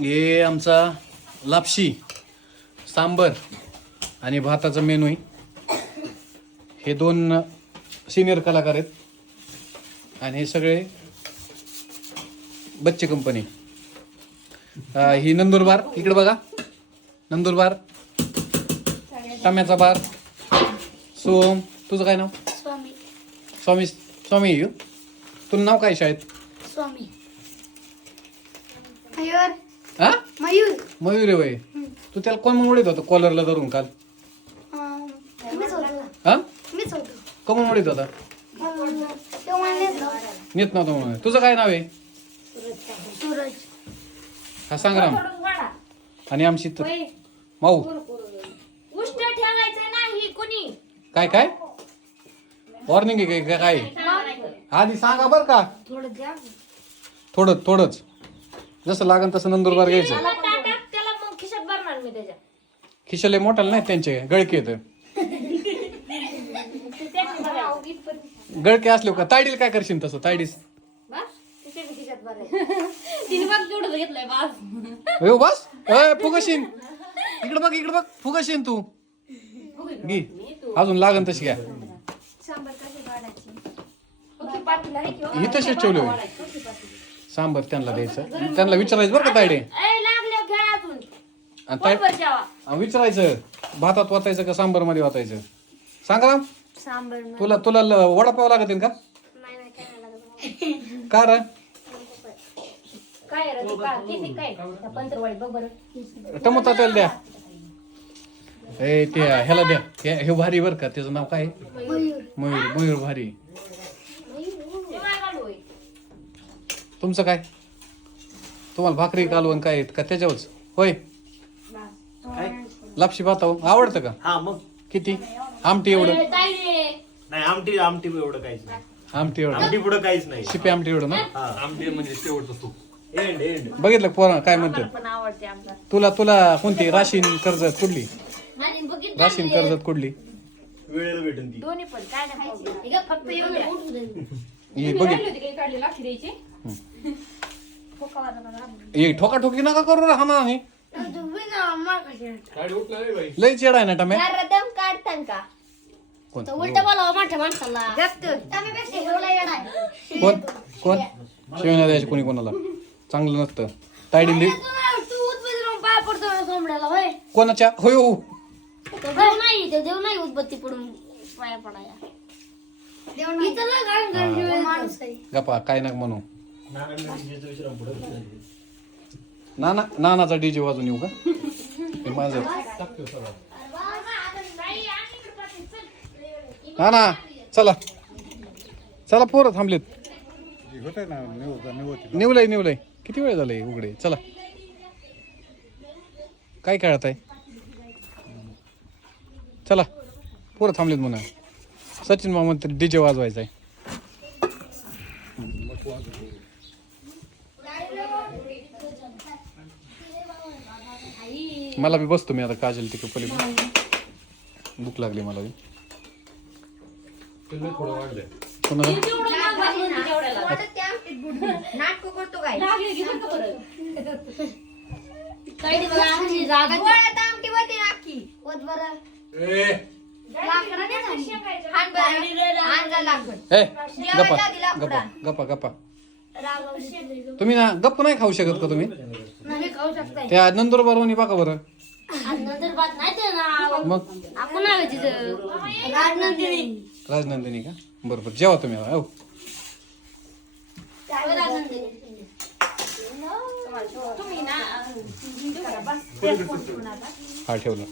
हे आमचा लापशी सांबर आणि भाताचा मेनू आहे. हे दोन सिनियर कलाकार आहेत. आणि हे सगळे बच्चे कंपनी ही नंदुरबार इकडे बघा. नंदुरबार टम्याचा बार सोम तुझं काय नाव? स्वामी. स्वामी स्वामी. तुला नाव काय शाळेत? स्वामी. मयूर. हा मयूर वय. तू त्याला कोण म्हणून उडीत होता? कॉलरला धरून काल. मीच होतो. हा? मीच होतो. कमून उडीत होता? अं, तेव्हा नेत नव्हता. नेत नव्हता म्हणून. तुझं काय नाव आहे? सूरज. हा संग्राम आणि आमची त- माऊ. उष्ट ठेवायचं नाही कोणी. काय काय? वॉर्निंग आहे काय? काय आधी सांगा बरं का. थोडं द्या. थोडं थोडंच. जसं लागन तसं नंदुरबार घ्यायचं. त्याला टाटा त्याला मग खिशात भरणार मी त्याच्या. खिशाले मोठाले नाही त्यांचे गळके येत गळके असले का? तायडील काय करशील तसं? तायडीस तिने बघ केवढं घेतलंय बास. हो बस. अय फुगशीन. इकडे बघ इकडे बघ. फुगशीन तू. घे. अजून लागन तशी घ्या. सांबर कशी काढायची? ओके पाटीला हे? किंवा ही तशीच ठेवली होय. सांबर त्यांना द्यायचं. त्यांना विचारायचं बरं का तायडे? ए लागले घ्या अजून आणि ताय पोटभर जेवा. आणि विचारायचं भातात वाचायचं का सांबरमध्ये वाचायचं? सांगा राम सांबर तुला तुला ल- वडापाव लागतील का? नाही नाही काय नाही लागत. का रे? काय रे तू का किती काय? त्या पंतरवाडी बघ बरं. टमोटा तेल द्या. ए ते ह्याला द्या. हे हे भारी बरं का त्याचं नाव काय? आहे? मयूर. मयूर मयूर भारी ते काय घालू होय? तुमचं काय? तुम्हाला भाकरी कालवण काय आहेत का त्याच्यावरच? होय? लापशी भाताव आवडतं का? हा मग. किती? आमटी एवढं. नाही आमटी आमटी एवढं काहीच नाही. आमटी एवढं. आमटी पुढं काहीच नाही. शिपी आमटी एवढं ना? हा. आमटे म्हणजे शेवटचं तूप एंड एंड. बघितलं पोरा काय म्हणतात पण आवडते आमचा. तुला तुला कोणती? राशीन कर्जत कुठली? आणि बघितलं राशीन कर्जत कुठली? वेळेला भेटून ती. दोन्ही पण. काय नाही. हे फक्त येऊ द्या. ही बघित ये ठोका ठोकी नका करू रे हाना आणि तुम्ही ना मार कशी गाडी उठला रे बाई. लय चेड आहे ना टम्या. रदम काढतान का? कोण? उलट बोलावं मोठ्या माणसाला त्यापेक्षा एवढा येडा आहे. कोण? कोण? शिवण्या द्यायची कोणी कोणाला. चांगलं नसतं. तायडी लिह तू तू उद्बत्ती लावून पाय पडतो ना कोंबड्याला होय? कोणाच्या? होय हो तो देव नाही तो देव नाही उदबत्ती पडून पाया पडाया इथं लय घाण घाण जीव माणूस आहे. गप्पा काय नका म्हणू. ना ना नाना नानाचा डीजे वाजून येऊ का? हे माझं. नाना चला. चला पोरं थांबलेत. निवलंय निवलंय. किती वेळ झालंय उघडे? चला. काय खेळत आहे चला. पोरं थांबलेत म्हणा. सचिन मामा तर डीजे वाजवायचा आहे मला बी बसतो मी आता काजल तिकडे पली भूक लागली मला बी. कोणाला गप्पा गप्पा. गप्पा. तुम्ही ना गप्प नाही खाऊ शकत का तुम्ही? नाही खाऊ शकताय त्या नंदुरबारवणी बघा बरं. नंतर बात नाही ते मग? आपण आहे तिथं. राजनंदिनी. राजनंदिनी का? बरं बरं जेवा तुम्ही हो तुम्ही ना हा ठेवलं.